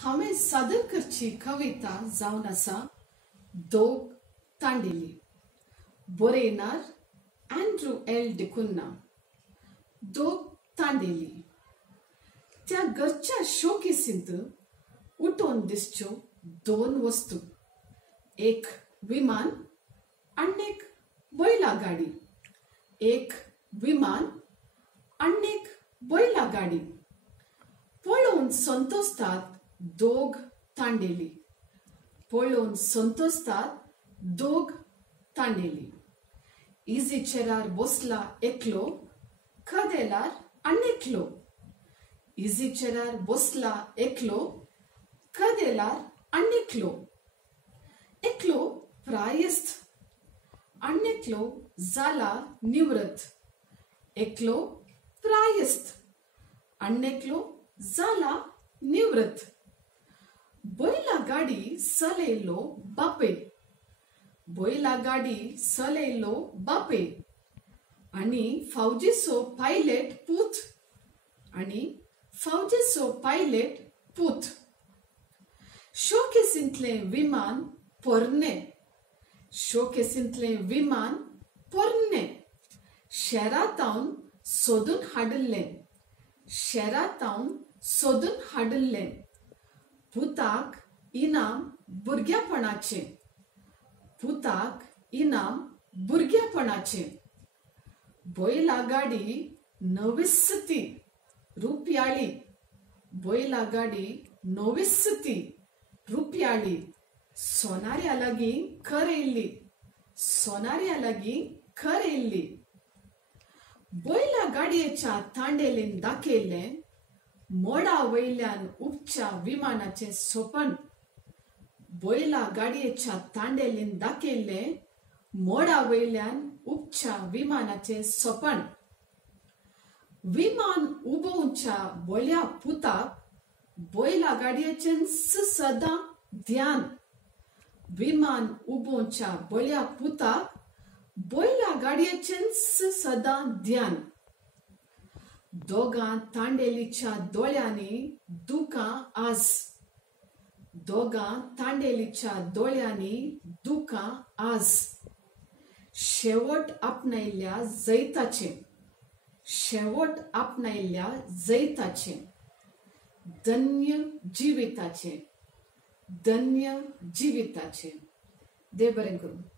हांवें सादर करची कविता जावन आसा दोग तांडेली. बरयणार अँड्रू एल डिकुन्ना. दोग तांडेली. त्या घरच्या शोकेसींत उठोन दिसच्यो दोन वस्तू. एक विमान आनीक बैलागाडी. एक विमान आनीक बैलागाडी. पळोवन संतोसतात दोग तांडेली. पळोवन संतोसतात दोग तांडेली. इजी चेरार बसला एकलो, कदेलार आनेकलो. इजी चेरार बसला एकलो, कदेलार आनेकलो. एकलो प्रायस्थ, आनेकलो जाला निवृत्त. एकलो प्रायस्थ, आनेकलो जाला निवृत्त. बैलागाडी चलयलो बापे. बैलागाडी चलयलो बापे. आनी फौजेचो पायलट पूत. आनी फौजेचो पायलट पूत. शोकेसींतलें विमान पोरनें. शोकेसींतलें विमान पोरनें. शेरातावन सोदून हाडलें. शेरातावन सोदून हाडलें. पुताक इनाम भुरग्यापणाचें. पुताक इनाम भुरग्यापणाचें. बैलागाडी नविस्ती रुपयाळी. बैलागाडी नविस्ती रुपयाळी. सोनाऱ्या लागीं खरेल्ली. सोनाऱ्या लागीं खरेल्ली. बैलागाडयेच्या तांडेलीन दाखयलें मोडा वयल्यान उपच्या विमानाचें सोपण. बैलागाडयेच्या तांडेलीन दाखयलें मोडा वयल्यान उपच्या विमानाचें सोपण. विमान उबोवच्या बोल्या पुताक बैलागाडयेचें सदां ध्यान. विमान उबोवच्या बोल्या पुताक बैलागाडयेचें सदां ध्यान. दोगां तांडेलीच्या दोळ्यांनी दुकां आज. दोगां तांडेलीच्या दोळ्यांनी दुकां आज. शेवट आपणायल्या जैताचें. शेवट आपणायल्या जैताचें. धन्य जिविताचें. धन्य जिविताचें. देव बरें करूं.